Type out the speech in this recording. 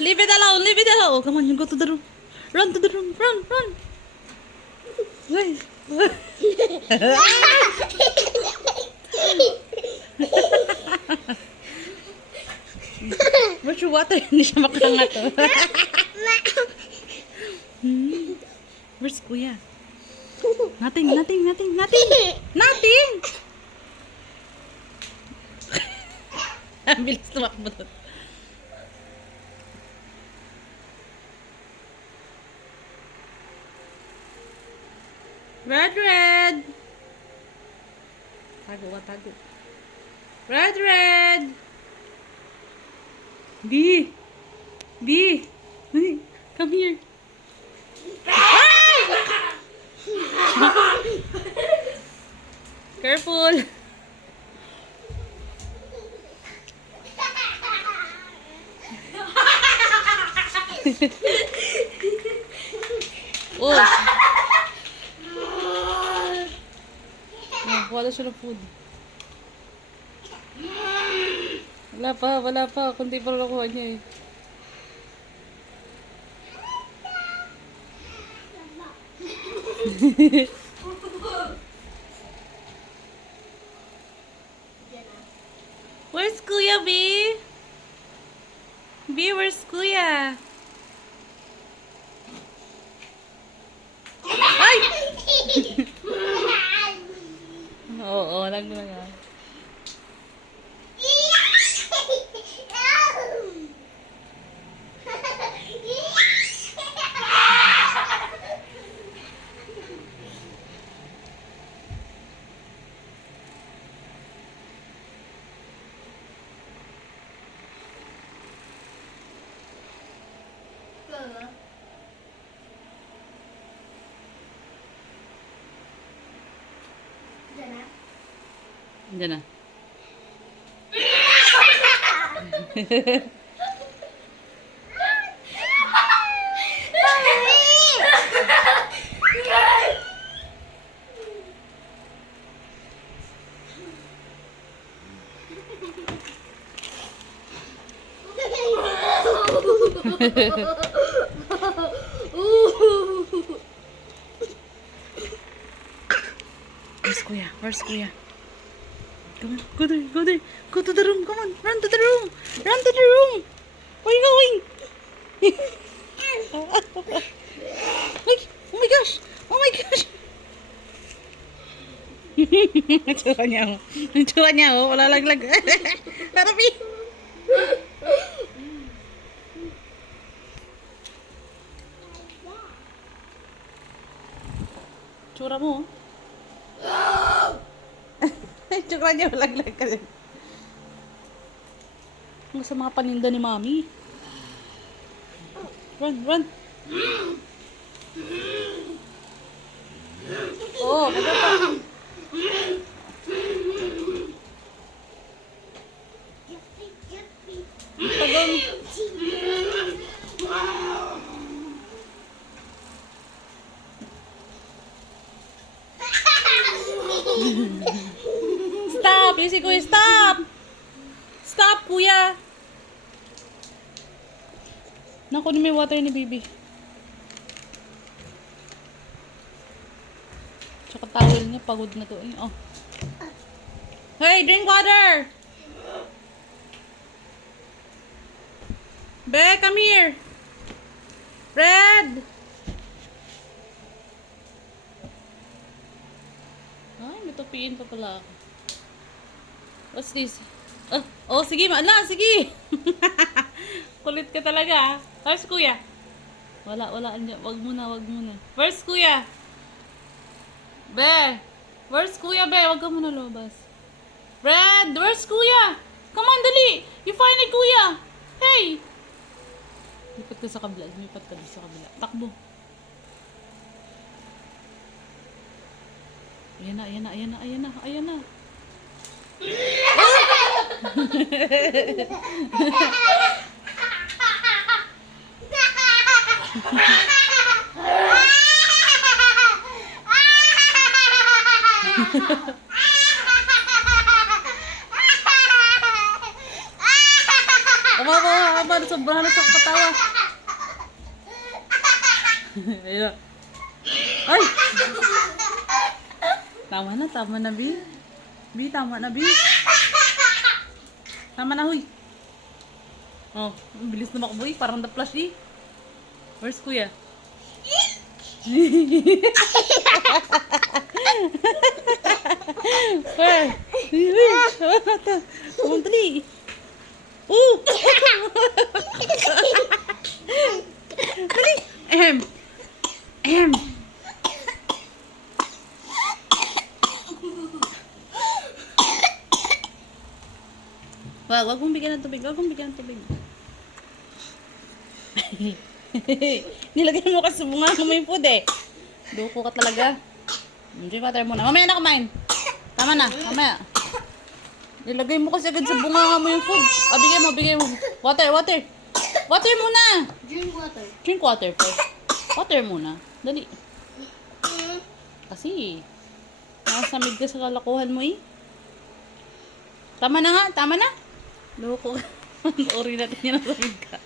Leave it alone, leave it alone. Come on, you go to the room. Run to the room, run, run. Wait. Where's your water? Hindi siya makakangat. Where's Kuya? Nothing. Ang bilis tumakbo doon. Red. Tago. Red. B. Come here. Careful. Oh. Wala siya ng food. Wala pa. Kunti pa nakuha niya eh. Where's Kuya, B? B, where's Kuya? Ay! Oo, nagmula nga. Diyan na. Where's Kuya? Come on, go there. Go to the room, come on. Run to the room. Where are you going? Wait, oh my gosh. Tsura niya, oh. Wala laglag. Harapi. Tsura mo, oh. Tsura niya, malaglag ka din. Ang sa mga paninda ni Mami. Run. Oh, kada pa. Tagal. Stop! Yung si Kuya, stop! Stop, Kuya! Naku, may water ni Bibi. Tsaka towel niya, pagod na to. Oh. Hey, drink water! Be, come here! Red! Ay, may tupiin pa pala ako. What's this? Oh, sige, sige! Kulit ka talaga, ah. Where's Kuya? Wala. Wag muna. Where's Kuya? Be! Where's Kuya, Be? Wag ka muna lumabas. Red! Where's Kuya? Come on, dali! You find it, Kuya! Hey! Lipat ka sa kabila. Takbo. Ayan na. Kawawa, sobrang halos ako katawa. Ayun. Ay! Tama na, Bi. Bi, tama na, Bi. Tama na, huy. Oh, ang bilis na makabo, parang the flash, eh. Where's Kuya? Where? Come on, dali. Dali. Ahem. Ahem. Wag mong bigyan ng tubig. Wag mong bigyan ng tubig. Nilagay mo kasi sa bunga mo yung food eh. Duko ka talaga. Drink water muna. Mamaya na kumain. Tama na. Mamaya. Nilagay mo kasi agad sa bunga mo yung food. Ah, bigay mo. Water. Water muna. Drink water. Drink water first. Water muna. Dali. Kasi, nakasamid ka sa kalakuhan mo eh. Tama na nga. Loko ka. Ori natin yan nasamid ka.